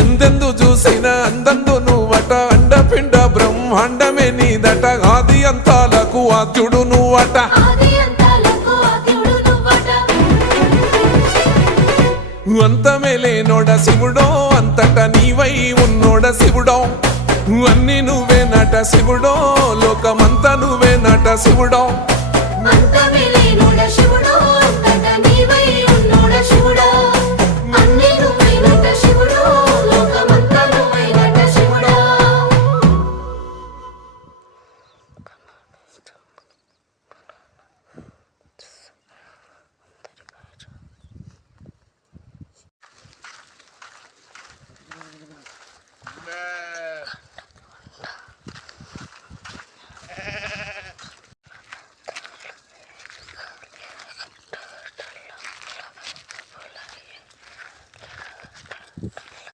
ఎందెందు చూసిన అందందు నువ్వట అండపిండ బ్రహ్మాండమే నీదట ఆది అంతాలకు ఆద్యుడు నువ్వట అంతమే లేనోడ శివుడో అంతట నీవై ఉన్నోడ శివుడో అన్ని నువ్వే నట శివుడో లోకమంతా నువ్వే నట శివుడో